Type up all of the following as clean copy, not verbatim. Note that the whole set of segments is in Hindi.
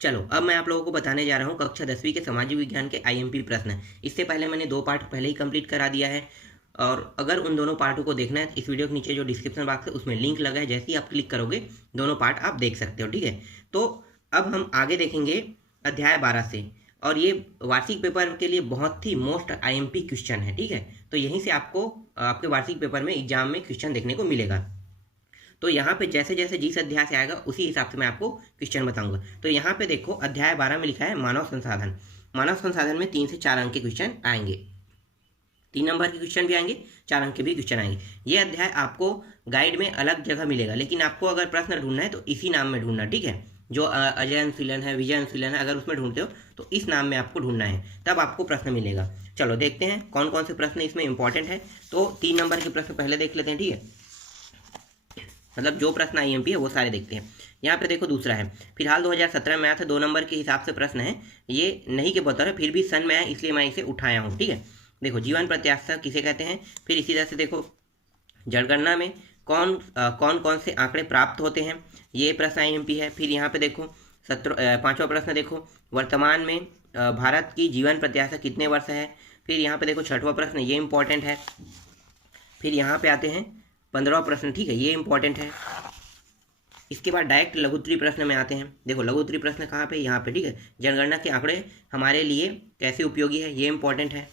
चलो अब मैं आप लोगों को बताने जा रहा हूँ कक्षा 10वीं के सामाजिक विज्ञान के आईएमपी प्रश्न। इससे पहले मैंने 2 पार्ट पहले ही कंप्लीट करा दिया है, और अगर उन दोनों पार्टों को देखना है इस वीडियो के नीचे जो डिस्क्रिप्शन बॉक्स है उसमें लिंक लगा है, जैसे ही आप क्लिक करोगे दोनों पार्ट आप देख सकते हो। ठीक है, तो अब हम आगे देखेंगे अध्याय 12 से, और ये वार्षिक पेपर के लिए बहुत ही मोस्ट आईएमपी क्वेश्चन है। ठीक है, तो यहीं से आपको आपके वार्षिक पेपर में एग्जाम में क्वेश्चन देखने को मिलेगा। तो यहाँ पे जैसे जैसे जिस अध्याय से आएगा उसी हिसाब से मैं आपको क्वेश्चन बताऊंगा। तो यहाँ पे देखो अध्याय 12 में लिखा है मानव संसाधन। मानव संसाधन में 3 से 4 अंक के क्वेश्चन आएंगे, 3 नंबर के क्वेश्चन भी आएंगे, 4 अंक के भी क्वेश्चन आएंगे। ये अध्याय आपको गाइड में अलग जगह मिलेगा, लेकिन आपको अगर प्रश्न ढूंढना है तो इसी नाम में ढूंढना। ठीक है, जो अजय अनुशीलन है, विजय अनुशीलन है, अगर उसमें ढूंढते हो तो इस नाम में आपको ढूंढना है, तब आपको प्रश्न मिलेगा। चलो देखते हैं कौन कौन से प्रश्न इसमें इंपॉर्टेंट है। तो 3 नंबर के प्रश्न पहले देख लेते हैं। ठीक है, मतलब जो प्रश्न आईएमपी है वो सारे देखते हैं। यहाँ पे देखो दूसरा है, फिलहाल 2017 में आया था, 2 नंबर के हिसाब से प्रश्न है, ये नहीं के बता रहा, फिर भी सन में आया इसलिए मैं इसे उठाया हूँ। ठीक है, देखो जीवन प्रत्याशा किसे कहते हैं, फिर इसी तरह से देखो जनगणना में कौन कौन से आंकड़े प्राप्त होते हैं, ये प्रश्न आईएमपी है। फिर यहाँ पे देखो 5वां प्रश्न देखो, वर्तमान में भारत की जीवन प्रत्याशा कितने वर्ष है। फिर यहाँ पे देखो 6वां प्रश्न, ये इंपॉर्टेंट है। फिर यहाँ पे आते हैं 15वां प्रश्न। ठीक है, ये इंपॉर्टेंट है। इसके बाद डायरेक्ट लघुत्तरीय प्रश्न में आते हैं। देखो लघुत्तरीय प्रश्न कहाँ पे, यहाँ पे। ठीक है, जनगणना के आंकड़े हमारे लिए कैसे उपयोगी है, ये इंपॉर्टेंट है,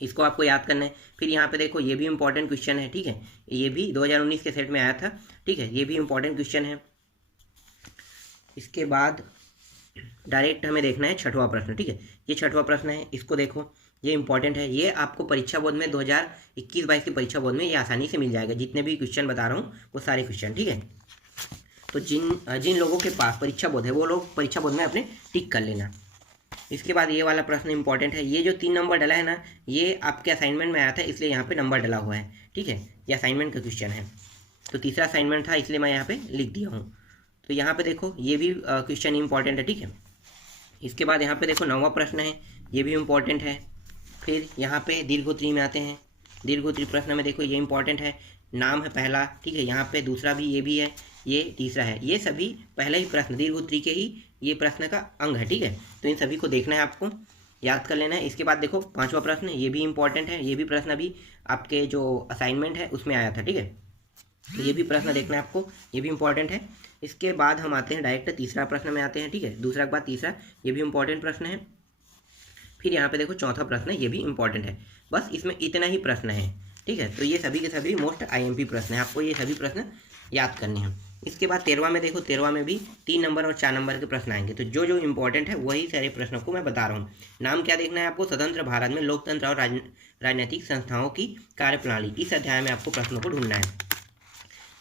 इसको आपको याद करना है। फिर यहाँ पे देखो ये भी इंपॉर्टेंट क्वेश्चन है। ठीक है, ये भी 2019 के सेट में आया था। ठीक है, ये भी इंपॉर्टेंट क्वेश्चन है। इसके बाद डायरेक्ट हमें देखना है 6वां प्रश्न। ठीक है, ये 6वां प्रश्न है, इसको देखो, ये इंपॉर्टेंट है। ये आपको परीक्षा बोर्ड में 2021-22 की परीक्षा बोर्ड में ये आसानी से मिल जाएगा। जितने भी क्वेश्चन बता रहा हूँ वो सारे क्वेश्चन। ठीक है, तो जिन लोगों के पास परीक्षा बोर्ड है वो लोग परीक्षा बोर्ड में अपने टिक कर लेना। इसके बाद ये वाला प्रश्न इंपॉर्टेंट है। ये जो 3 नंबर डला है ना, ये आपके असाइनमेंट में आया था, इसलिए यहाँ पे नंबर डला हुआ है। ठीक है, ये असाइनमेंट का क्वेश्चन है, तो तीसरा असाइनमेंट था इसलिए मैं यहाँ पे लिख दिया हूँ। तो यहाँ पे देखो ये भी क्वेश्चन इंपॉर्टेंट है। ठीक है, इसके बाद यहाँ पे देखो 9वां प्रश्न है, ये भी इंपॉर्टेंट है। फिर यहाँ पे दीर्घोत्तरी में आते हैं। दीर्घोत्तरी प्रश्न में देखो ये इंपॉर्टेंट है, नाम है पहला। ठीक है, यहाँ पे दूसरा भी ये भी है, ये तीसरा है, ये सभी पहले ही प्रश्न दीर्घोत्तरी के ही ये प्रश्न का अंग है। ठीक है, तो इन सभी को देखना है, आपको याद कर लेना है। इसके बाद देखो 5वां प्रश्न, ये भी इंपॉर्टेंट है, ये भी प्रश्न अभी आपके जो असाइनमेंट है उसमें आया था। ठीक है, तो ये भी प्रश्न देखना है आपको, ये भी इंपॉर्टेंट है। इसके बाद हम आते हैं डायरेक्ट तीसरा प्रश्न में आते हैं। ठीक है, दूसरा के बाद तीसरा, ये भी इंपॉर्टेंट प्रश्न है। फिर यहाँ पे देखो 4था प्रश्न है, ये भी इंपॉर्टेंट है। बस इसमें इतना ही प्रश्न है। ठीक है, तो ये सभी के सभी मोस्ट आईएमपी प्रश्न है, आपको ये सभी प्रश्न याद करने हैं। इसके बाद 13वां में देखो, 13वां में भी 3 नंबर और 4 नंबर के प्रश्न आएंगे। तो जो जो इंपॉर्टेंट है वही सारे प्रश्नों को मैं बता रहा हूँ। नाम क्या देखना है आपको, स्वतंत्र भारत में लोकतंत्र और राजनीतिक संस्थाओं की कार्यप्रणाली, इस अध्याय में आपको प्रश्नों को ढूंढना है।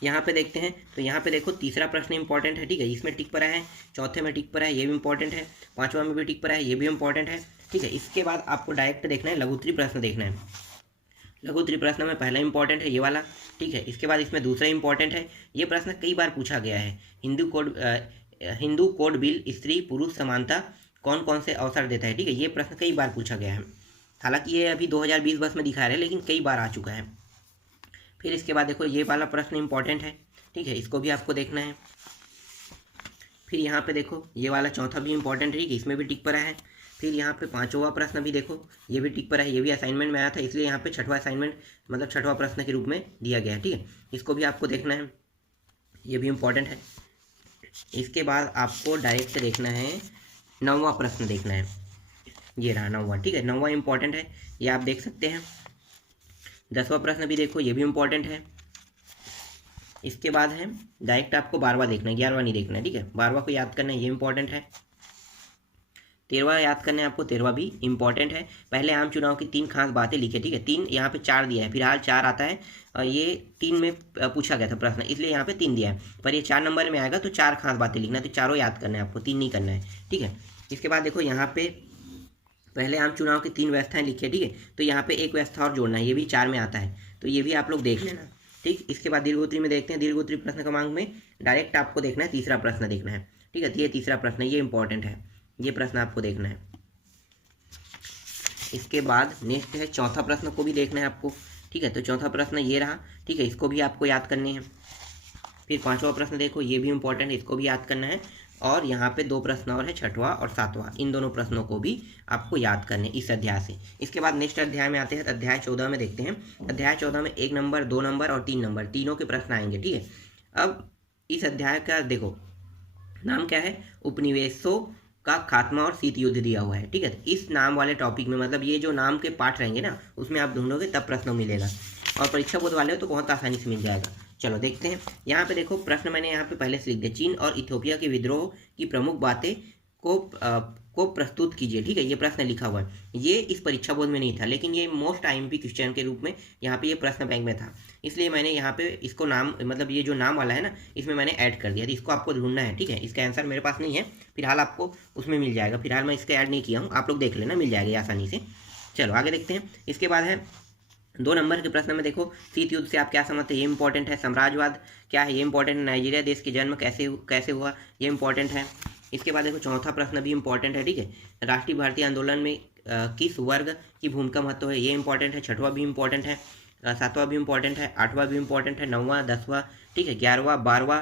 यहाँ पे देखते हैं, तो यहाँ पे देखो तीसरा प्रश्न इंपॉर्टेंट है। ठीक है, इसमें टिक पर है, चौथे में टिक पर है, ये भी इंपॉर्टेंट है, 5वां में भी टिक पर है, ये भी इंपॉर्टेंट है। ठीक है, इसके बाद आपको डायरेक्ट देखना है लघुत्तरीय प्रश्न देखना है। लघुत्तरीय प्रश्न में पहला इंपॉर्टेंट है ये वाला। ठीक है, इसके बाद इसमें दूसरा इंपॉर्टेंट है, ये प्रश्न कई बार पूछा गया है, हिंदू कोड बिल स्त्री पुरुष समानता कौन कौन से अवसर देता है। ठीक है, ये प्रश्न कई बार पूछा गया है, हालांकि ये अभी 2020 बस में दिखा रहे हैं, लेकिन कई बार आ चुका है। फिर इसके बाद देखो ये वाला प्रश्न इंपॉर्टेंट है। ठीक है, इसको भी आपको देखना है। फिर यहाँ पे देखो ये वाला चौथा भी इंपॉर्टेंट है, ठीक है, इसमें भी टिक पर है। फिर यहाँ पे 5वां प्रश्न भी देखो, ये भी टिक पर है, ये भी असाइनमेंट में आया था, इसलिए यहाँ पे 6वां असाइनमेंट मतलब 6वां प्रश्न के रूप में दिया गया है। ठीक है, इसको भी आपको देखना है, ये भी इंपॉर्टेंट है। इसके बाद आपको डायरेक्ट देखना है 9वां प्रश्न देखना है, ये रहा 9वां। ठीक है, 9वां इंपॉर्टेंट है, ये आप देख सकते हैं। 10वां प्रश्न भी देखो, ये भी इंपॉर्टेंट है। इसके बाद है डायरेक्ट आपको 12वां देखना है, 11वां नहीं देखना है। ठीक है, 12वां को याद करना है, ये इंपॉर्टेंट है। 13वां याद करना है आपको, 13वां भी इंपॉर्टेंट है। पहले आम चुनाव की 3 खास बातें लिखे। ठीक है, 3 यहाँ पे 4 दिया है, फिलहाल 4 आता है, और ये 3 में पूछा गया था प्रश्न, इसलिए यहाँ पे 3 दिया है, पर ये 4 नंबर में आएगा तो 4 खास बातें लिखना है, तो चारों याद करना है आपको, 3 नहीं करना है। ठीक है, इसके बाद देखो यहाँ पे पहले आम चुनाव की 3 व्यवस्थाएं लिखी। ठीक है, तो यहाँ पे एक व्यवस्था और जोड़ना है, ये भी 4 में आता है, तो ये भी आप लोग देख लेना। ठीक, इसके बाद दीर्घोत्तरी में देखते हैं। दीर्घोत्तरी प्रश्न क्रमांक में डायरेक्ट आपको देखना है तीसरा प्रश्न देखना है। ठीक है, तो ये तीसरा प्रश्न है, ये इंपॉर्टेंट है, ये प्रश्न आपको देखना है। इसके बाद नेक्स्ट है चौथा प्रश्न को भी देखना है आपको। ठीक है, तो चौथा प्रश्न ये रहा। ठीक है, इसको भी आपको याद करने हैं। फिर 5वां प्रश्न देखो, ये भी इंपॉर्टेंट है, इसको भी याद करना है। और यहाँ पे 2 प्रश्न और है, 6वां और 7वां। इन दोनों प्रश्नों को भी आपको याद करने इस अध्याय से। इसके बाद नेक्स्ट अध्याय में आते हैं, अध्याय 14 में देखते हैं। अध्याय 14 में 1 नंबर, 2 नंबर और 3 नंबर तीनों के प्रश्न आएंगे, ठीक है। अब इस अध्याय का देखो नाम क्या है, उपनिवेशों का खात्मा और शीत युद्ध दिया हुआ है, ठीक है। इस नाम वाले टॉपिक में, मतलब ये जो नाम के पार्ट रहेंगे ना, उसमें आप ढूंढोगे तब प्रश्न मिलेगा, और परीक्षा बोर्ड वाले हो तो बहुत आसानी से मिल जाएगा। चलो देखते हैं। यहाँ पे देखो प्रश्न मैंने यहाँ पे पहले से लिख दिया, चीन और इथियोपिया के विद्रोह की प्रमुख बातें को प्रस्तुत कीजिए, ठीक है। ये प्रश्न लिखा हुआ है, ये इस परीक्षा बोर्ड में नहीं था, लेकिन ये मोस्ट आईएमपी क्वेश्चन के रूप में यहाँ पे ये प्रश्न बैंक में था, इसलिए मैंने यहाँ पे इसको नाम, मतलब ये जो नाम वाला है ना, इसमें मैंने ऐड कर दिया। तो इसको आपको ढूंढना है, ठीक है। इसका आंसर मेरे पास नहीं है फिलहाल, आपको उसमें मिल जाएगा। फिलहाल मैं इसका ऐड नहीं किया हूँ, आप लोग देख लेना, मिल जाएगा आसानी से। चलो आगे देखते हैं। इसके बाद है 2 नंबर के प्रश्न में देखो, शीत युद्ध से आप क्या समझते हैं, ये इंपॉर्टेंट है। साम्राज्यवाद क्या है, ये इंपॉर्टेंट है। नाइजीरिया देश के जन्म कैसे हुआ, ये इंपॉर्टेंट है। इसके बाद देखो चौथा प्रश्न भी इंपॉर्टेंट है, ठीक है। राष्ट्रीय भारतीय आंदोलन में किस वर्ग की भूमिका महत्व है, ये इंपॉर्टेंट है। 6वां भी इंपॉर्टेंट है, 7वां भी इंपॉर्टेंट है, 8वां भी इंपॉर्टेंट है, 9वां, 10वां, ठीक है, 11वां, 12वां,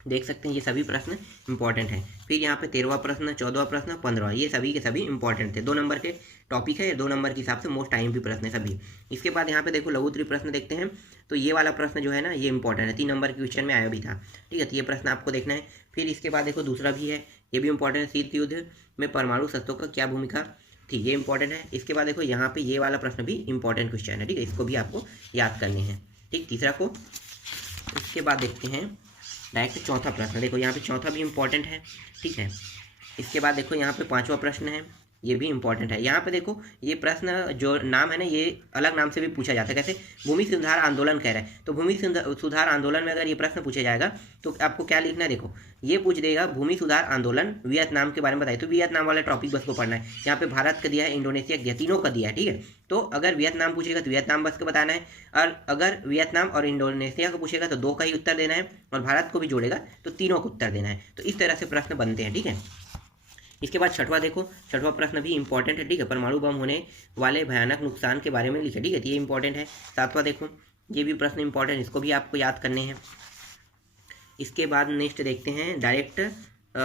देख सकते हैं ये सभी प्रश्न इंपॉर्टेंट हैं। फिर यहाँ पे 13वां प्रश्न, 14वां प्रश्न, 15वां, ये सभी के सभी इंपॉर्टेंट थे। 2 नंबर के टॉपिक है, 2 नंबर के हिसाब से मोस्ट आईएमपी प्रश्न है सभी। इसके बाद यहाँ पे देखो लघु उत्तरीय प्रश्न देखते हैं, तो ये वाला प्रश्न जो है ना, ये इंपॉर्टेंट है, 3 नंबर के क्वेश्चन में आया भी था, ठीक है। तो ये प्रश्न आपको देखना है। फिर इसके बाद देखो दूसरा भी है, ये भी इंपॉर्टेंट है, शीत युद्ध में परमाणु शस्त्रों का क्या भूमिका थी, ये इंपॉर्टेंट है। इसके बाद देखो यहाँ पे ये वाला प्रश्न भी इंपॉर्टेंट क्वेश्चन है, ठीक है, इसको भी आपको याद करने हैं, ठीक, तीसरा को। इसके बाद देखते हैं डायरेक्ट चौथा प्रश्न, देखो यहाँ पे चौथा भी इंपॉर्टेंट है, ठीक है। इसके बाद देखो यहाँ पे 5वां प्रश्न है, ये भी इंपॉर्टेंट है। यहाँ पे देखो ये प्रश्न जो नाम है ना, ये अलग नाम से भी पूछा जाता है, कैसे, भूमि सुधार आंदोलन कह रहा है, तो भूमि सुधार आंदोलन में अगर ये प्रश्न पूछा जाएगा तो आपको क्या लिखना है, देखो ये पूछ देगा भूमि सुधार आंदोलन वियतनाम के बारे में बताइए, तो वियतनाम वाला टॉपिक बस को पढ़ना है। यहाँ पे भारत का दिया है, इंडोनेशिया का दिया, तीनों का दिया है, ठीक है। तो अगर वियतनाम पूछेगा तो वियतनाम बस को बताना है, और अगर वियतनाम और इंडोनेशिया को पूछेगा तो 2 का ही उत्तर देना है, और भारत को भी जोड़ेगा तो तीनों को उत्तर देना है। तो इस तरह से प्रश्न बनते हैं, ठीक है। इसके बाद 6वां देखो, 6वां प्रश्न भी इंपॉर्टेंट है, ठीक है, परमाणु बम होने वाले भयानक नुकसान के बारे में लिखे, ठीक है, तो ये इंपॉर्टेंट है। 7वां देखो, ये भी प्रश्न इंपॉर्टेंट, इसको भी आपको याद करने हैं। इसके बाद नेक्स्ट देखते हैं डायरेक्ट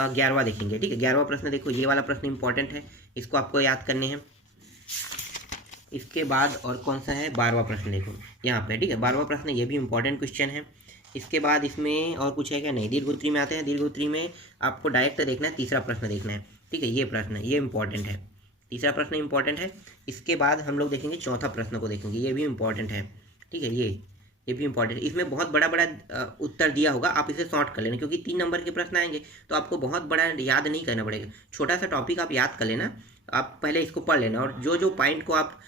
11वां देखेंगे, ठीक है। 11वां प्रश्न देखो, ये वाला प्रश्न इंपॉर्टेंट है, इसको आपको याद करने हैं। इसके बाद और कौन सा है, 12वां प्रश्न देखो यहाँ पे, ठीक है, 12वां प्रश्न ये भी इंपॉर्टेंट क्वेश्चन है। इसके बाद इसमें और कुछ है क्या, नहीं। दीर्घ उत्तरी में आते हैं, दीर्घ उत्तरी में आपको डायरेक्ट देखना है, तीसरा प्रश्न देखना है, ठीक है। ये प्रश्न ये इंपॉर्टेंट है, तीसरा प्रश्न इंपॉर्टेंट है। इसके बाद हम लोग देखेंगे चौथा प्रश्न को देखेंगे, ये भी इंपॉर्टेंट है, ठीक है। ये भी इंपॉर्टेंट है, इसमें बहुत बड़ा बड़ा उत्तर दिया होगा, आप इसे शॉर्ट कर लेना, क्योंकि 3 नंबर के प्रश्न आएंगे तो आपको बहुत बड़ा याद नहीं करना पड़ेगा, छोटा सा टॉपिक आप याद कर लेना, आप पहले इसको पढ़ लेना, और जो जो पॉइंट को आप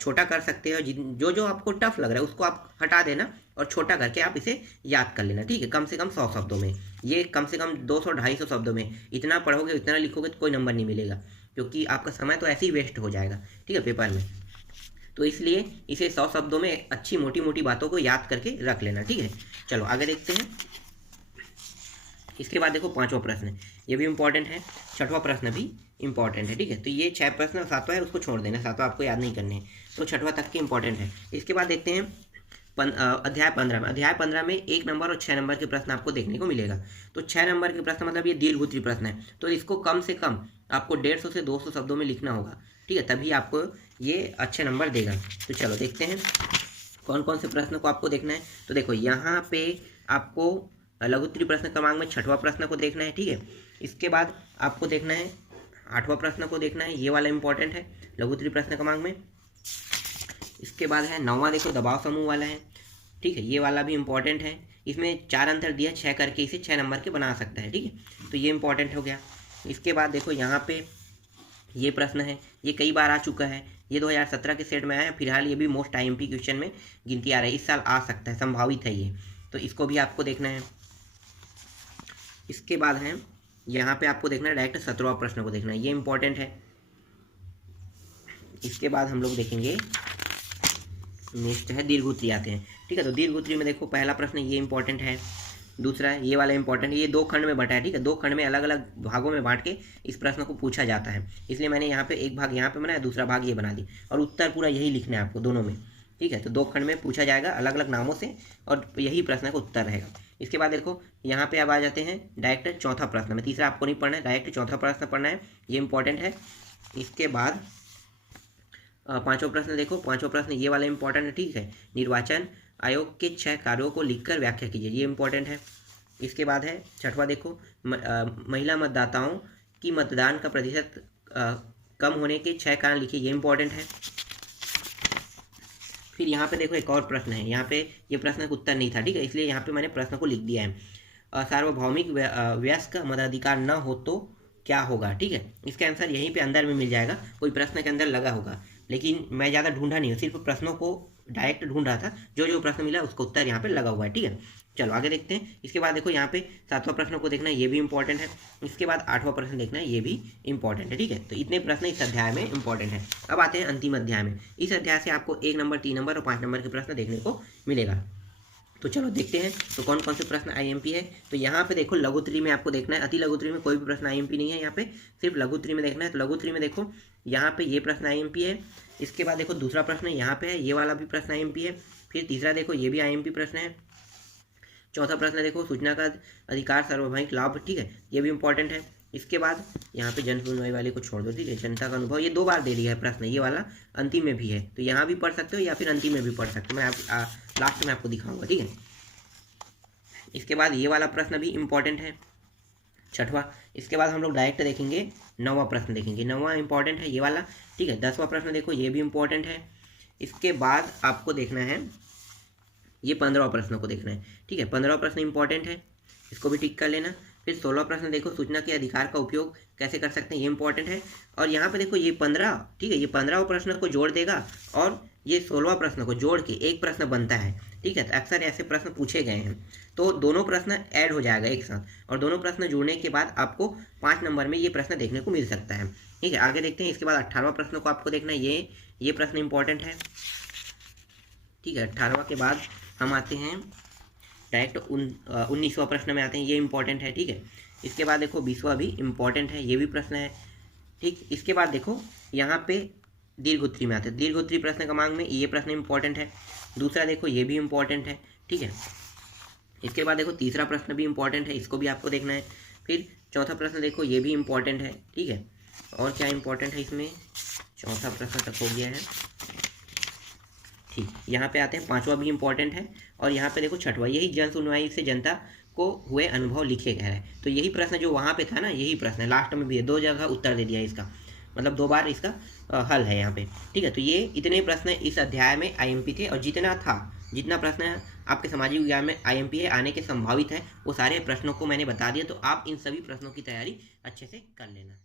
छोटा कर सकते हो, जो जो आपको टफ लग रहा है उसको आप हटा देना, और छोटा करके आप इसे याद कर लेना, ठीक है। कम से कम 100 शब्दों में, ये कम से कम 200-250 शब्दों में, इतना पढ़ोगे इतना लिखोगे तो कोई नंबर नहीं मिलेगा, क्योंकि आपका समय तो ऐसे ही वेस्ट हो जाएगा, ठीक है, पेपर में। तो इसलिए इसे 100 शब्दों में अच्छी मोटी मोटी बातों को याद करके रख लेना, ठीक है। चलो आगे देखते हैं। इसके बाद देखो 5वां प्रश्न, ये भी इंपॉर्टेंट है। 6वां प्रश्न भी इंपॉर्टेंट है, ठीक है। तो ये 6 प्रश्न, 7वां है उसको छोड़ देना, 7वां आपको याद नहीं करने हैं, तो 6वां तक के इंपॉर्टेंट है। इसके बाद देखते हैं अध्याय 15 में। अध्याय 15 में 1 नंबर और 6 नंबर के प्रश्न आपको देखने को मिलेगा। तो 6 नंबर के प्रश्न मतलब ये दीर्घ उत्तरीय प्रश्न है, तो इसको कम से कम आपको 150 से 200 शब्दों में लिखना होगा, ठीक है, तभी आपको ये अच्छे नंबर देगा। तो चलो देखते हैं कौन कौन से प्रश्न को आपको देखना है। तो देखो यहाँ पे आपको लघु उत्तरीय प्रश्न क्रमांक में 6वां प्रश्न को देखना है, ठीक है। इसके बाद आपको देखना है 8वां प्रश्न को देखना है, ये वाला इंपॉर्टेंट है लघु उत्तरीय प्रश्न क्रमांक में। इसके बाद है 9वां, देखो दबाव समूह वाला है, ठीक है, ये वाला भी इंपॉर्टेंट है। इसमें 4 अंतर दिया, 6 करके इसे 6 नंबर के बना सकता है, ठीक है, तो ये इंपॉर्टेंट हो गया। इसके बाद देखो यहाँ पे ये प्रश्न है, ये कई बार आ चुका है, ये 2017 के सेट में आया है, फिलहाल ये भी मोस्ट आईएमपी क्वेश्चन में गिनती आ रहा है, इस साल आ सकता है, संभावित है ये, तो इसको भी आपको देखना है। इसके बाद है यहाँ पे आपको देखना है डायरेक्ट 17वां प्रश्न को देखना है, ये इंपॉर्टेंट है। इसके बाद हम लोग देखेंगे नेक्स्ट है दीर्घ उत्तरीय आते हैं, ठीक है। तो दीर्घ उत्तरीय में देखो पहला प्रश्न ये इंपॉर्टेंट है, दूसरा है ये वाला इंपॉर्टेंट है, ये 2 खंड में बटा है, ठीक है, 2 खंड में अलग अलग भागों में बांट के इस प्रश्न को पूछा जाता है, इसलिए मैंने यहाँ पे एक भाग यहाँ पे बनाया, दूसरा भाग ये बना दी, और उत्तर पूरा यही लिखना है आपको दोनों में, ठीक है, तो 2 खंड में पूछा जाएगा अलग अलग नामों से और यही प्रश्न का उत्तर रहेगा। इसके बाद देखो यहाँ पे अब आ जाते हैं डायरेक्ट चौथा प्रश्न में, तीसरा आपको नहीं पढ़ना है, डायरेक्ट चौथा प्रश्न पढ़ना है, ये इंपॉर्टेंट है। इसके बाद पांचवा प्रश्न देखो, पांचवा प्रश्न ये वाला इंपॉर्टेंट है, ठीक है। निर्वाचन आयोग के 6 कार्यों को लिखकर व्याख्या कीजिए, ये इंपॉर्टेंट है। इसके बाद है छठवां देखो, महिला मतदाताओं की मतदान का प्रतिशत कम होने के 6 कारण लिखिए, ये इंपॉर्टेंट है। फिर यहाँ पे देखो एक और प्रश्न है, यहाँ पे ये प्रश्न का उत्तर नहीं था, ठीक है, इसलिए यहाँ पे मैंने प्रश्न को लिख दिया है। सार्वभौमिक वयस्क मताधिकार न हो तो क्या होगा, ठीक है। इसका आंसर यहीं पे अंदर में मिल जाएगा, कोई प्रश्न के अंदर लगा होगा, लेकिन मैं ज़्यादा ढूंढा नहीं हूँ, सिर्फ प्रश्नों को डायरेक्ट ढूंढ रहा था, जो प्रश्न मिला उसका उत्तर यहाँ पे लगा हुआ है, ठीक है। चलो आगे देखते हैं। इसके बाद देखो यहाँ पे 7वां प्रश्न को देखना है, ये भी इंपॉर्टेंट है। इसके बाद 8वां प्रश्न देखना है, ये भी इंपॉर्टेंट है, ठीक है। तो इतने प्रश्न इस अध्याय में इंपॉर्टेंट है। अब आते हैं अंतिम अध्याय में। इस अध्याय से आपको 1 नंबर, 3 नंबर और 5 नंबर के प्रश्न देखने को मिलेगा। तो चलो देखते हैं तो कौन कौन से प्रश्न आईएमपी है। तो यहाँ पे देखो लघुत्तरी में आपको देखना है, अति लघुत्तरी में कोई भी प्रश्न आईएमपी नहीं है, यहाँ पे सिर्फ लघुत्तरी में देखना है। तो लघुत्तरी में देखो यहाँ पे ये प्रश्न आईएमपी है। इसके बाद देखो दूसरा प्रश्न यहाँ पे है, ये वाला भी प्रश्न आईएमपी है। फिर तीसरा देखो ये भी आईएमपी प्रश्न है। चौथा प्रश्न देखो सूचना का अधिकार सार्वभौमिक लाभ, ठीक है, ये भी इंपॉर्टेंट है। इसके बाद यहाँ पे जन सुनवाई वाले को छोड़ दो, ठीक है। जनता का अनुभव, ये 2 बार दे दिया है प्रश्न, ये वाला अंतिम में भी है, तो यहाँ भी पढ़ सकते हो या फिर अंतिम में भी पढ़ सकते हो, मैं लास्ट में आपको दिखाऊंगा, ठीक है। इसके बाद ये वाला प्रश्न भी इंपॉर्टेंट है, छठवां। इसके बाद हम लोग डायरेक्ट देखेंगे 9वां प्रश्न देखेंगे, 9वां इंपॉर्टेंट है ये वाला, ठीक है। 10वां प्रश्न देखो ये भी इंपॉर्टेंट है। इसके बाद आपको देखना है ये 15वां प्रश्न को देखना है, ठीक है। 15वां प्रश्न इंपॉर्टेंट है, इसको भी टिक कर लेना। फिर 16वां प्रश्न देखो सूचना के अधिकार का उपयोग कैसे कर सकते हैं, ये इंपॉर्टेंट है। और यहाँ पे देखो ये 15, ठीक है, ये 15वां प्रश्न को जोड़ देगा और ये 16वां प्रश्न को जोड़ के एक प्रश्न बनता है, ठीक है। तो अक्सर ऐसे प्रश्न पूछे गए हैं, तो दोनों प्रश्न ऐड हो जाएगा एक साथ, और दोनों प्रश्न जुड़ने के बाद आपको 5 नंबर में ये प्रश्न देखने को मिल सकता है, ठीक है। आगे देखते हैं। इसके बाद 18वां प्रश्न को आपको देखना है, ये प्रश्न इंपॉर्टेंट है, ठीक है। 18वां के बाद हम आते हैं डायरेक्ट 19वां प्रश्न में आते हैं, ये इंपॉर्टेंट है, ठीक है। इसके बाद देखो 20वां भी इंपॉर्टेंट है, ये भी प्रश्न है, ठीक। इसके बाद देखो यहाँ पे दीर्घोत्तरी में आते हैं, दीर्घोत्तरी प्रश्न क्रमांक में ये प्रश्न इंपॉर्टेंट है। दूसरा देखो ये भी इंपॉर्टेंट है, ठीक है। इसके बाद देखो तीसरा प्रश्न भी इंपॉर्टेंट है, इसको भी आपको देखना है। फिर चौथा प्रश्न देखो ये भी इंपॉर्टेंट है, ठीक है। और क्या इंपॉर्टेंट है इसमें, चौथा प्रश्न तक हो गया है, ठीक। यहाँ पे आते हैं 5वां भी इंपॉर्टेंट है, और यहाँ पे देखो 6वां, यही जन सुनवाई से जनता को हुए अनुभव लिखे गए हैं। तो यही प्रश्न जो वहाँ पे था ना, यही प्रश्न है, लास्ट में भी है, 2 जगह उत्तर दे दिया है इसका, मतलब 2 बार इसका हल है यहाँ पे, ठीक है। तो ये इतने प्रश्न इस अध्याय में आईएमपी थे, और जितना प्रश्न आपके सामाजिक विज्ञान में आईएमपी है आने के संभावित है, वो सारे प्रश्नों को मैंने बता दिया। तो आप इन सभी प्रश्नों की तैयारी अच्छे से कर लेना।